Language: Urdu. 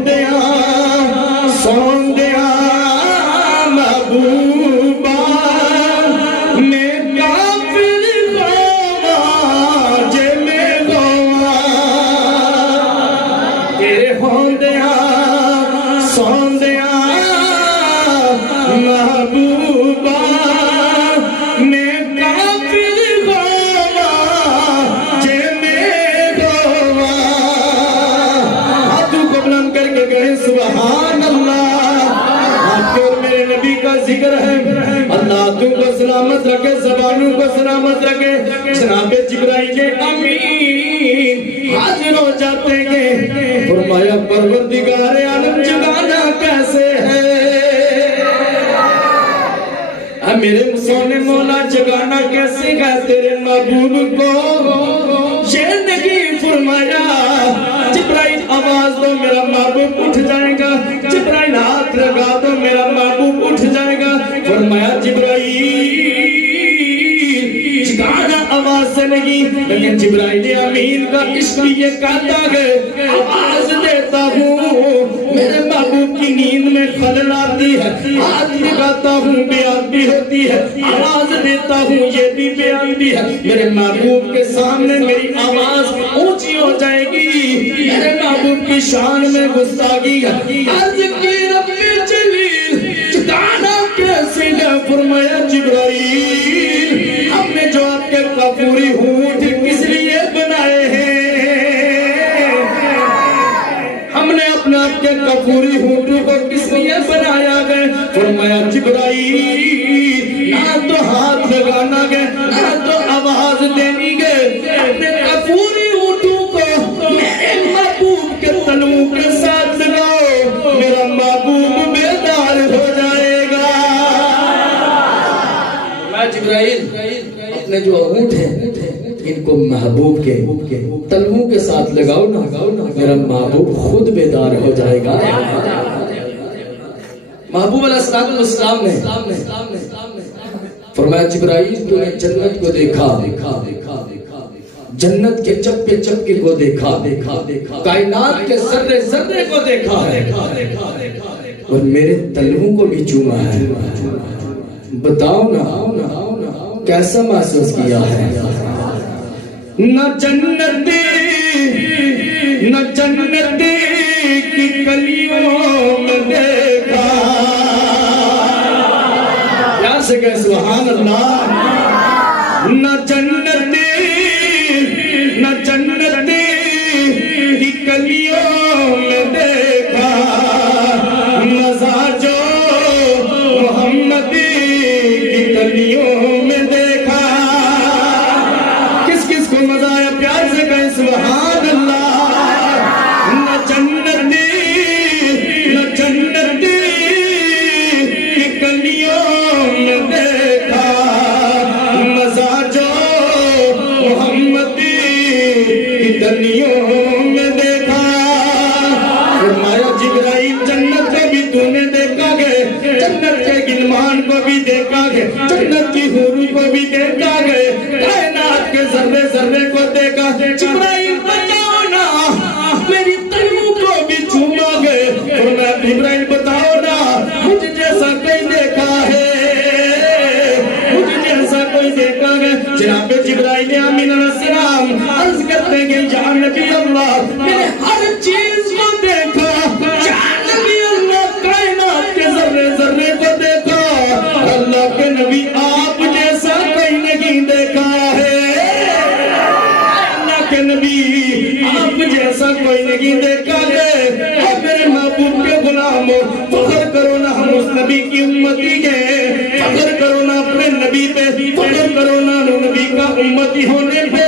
ہوندیاں سوندیاں محبوبا میں کافر ہوا جے میں گوا تیرے ہوندیاں سوندیاں محبوبا میں کافر ہوا جے میں گوا ہاتھوں کو بلند کر کے کہیں سبحان اللہ آپ کے اور میرے نبی کا ذکر ہے اللہ تم کو سلامت رکھے زبانوں کو سلامت رکھے جناب جبرائیل امین حاضر ہو جاتے ہیں فرمایا پروردگار عالم جگانا کیسے ہے میرے سونے مولا جگانا کیسے ہے تیرے محبوب کو یہ نہیں فرمایا جبرائیل آواز دو میرا محبوب اٹھ جائے گا جبرائیل ہاتھ لگا دو میرا محبوب اٹھ جائے گا فرمایا جبرائیل جگانا آواز سے نہیں لیکن جبرائیل امین کا عشق یہ کہتا ہے آواز دیتا ہوں میرے محبوب کی نیند میں خلل آتی ہے ہاتھ لگاتا ہوں بیان بھی ہوتی ہے آواز دیتا ہوں یہ بھی بیان بھی ہے میرے محبوب کے سامنے میری آواز اونچی ہو جائے گی میرے محبوب کی شان میں گستاخی ہے عرض کی رب جلیل جگانا کیسے ہے فرمایا جبرائیل ہم نے جو آپ کے کافوری ہونٹ کس لیے بنائے ہیں ہم نے اپنا آپ کے کافوری ہونٹوں کو کس لیے بنایا گئے فرمایا جبرائیل نہ تو ہاتھ لگانا گئے نہ تو آواز دینی گئے اپنے کافوری ہونٹوں کو میرے محبوب کے تلووں کے ساتھ لگاؤ میرا محبوب بیدار ہو جائے گا میں جبرائیل اپنے جو ہونٹ ہیں ان کو محبوب کے تلووں کے ساتھ لگاؤ نا میرا محبوب خود بیدار ہو جائے گا محبوب علیہ السلام نے فرمایا جبرائیل تو نے جنت کو دیکھا جنت کے چپکے چپکے کو دیکھا کائنات کے ذرے ذرے کو دیکھا ہے اور میرے تلووں کو بھی چوما ہے بتاؤ نا کیسا محسوس کیا ہے نہ جنتی کی کلیوں میں دیکھا پیار سے کہے سبحان اللہ نہ جنتی کی کلیوں میں دیکھا مزہ جو محمدی کی کلیوں میں دیکھا کس کس کو مزہ آیا پیار سے کہیں سبحان اللہ نہ جنتی کی کلیوں میں دیکھا مزہ جو محمدی کی کلیوں میں دیکھا فرمایا جبرائیل جنت کو بھی تو نے دیکھا گئے جنت کے گلمان کو بھی دیکھا گئے جنت کی حوروں کو بھی دیکھا گئے کائنات کے ذرے ذرے کو دیکھا جبرائیل بتاؤ نا میری تلووں کو بھی چوما گئے اور میں جبرائیل بتاؤ نا مجھ جیسا کوئی دیکھا ہے مجھ جیسا کوئی دیکھا ہے جناب جبرائیل امین علیہ السلام عرض کرتے ہیں یا نبی اللہ میں نے ہر چیز کو دیکھا یا نبی اللہ کائنات کے ذرے ذرے کو دیکھا اللہ کے نبی آپ جیسا کوئی نہیں دیکھا ہے اللہ کے نبی آپ جیسا کوئی نہیں دیکھا ہے اور میرے محبوب کے غلاموں فخر کرو نا ہم اس نبی کی امتی کے فخر کرو نا اپنے نبی پہ فخر کرو نا نبی کا امتی ہونے پہ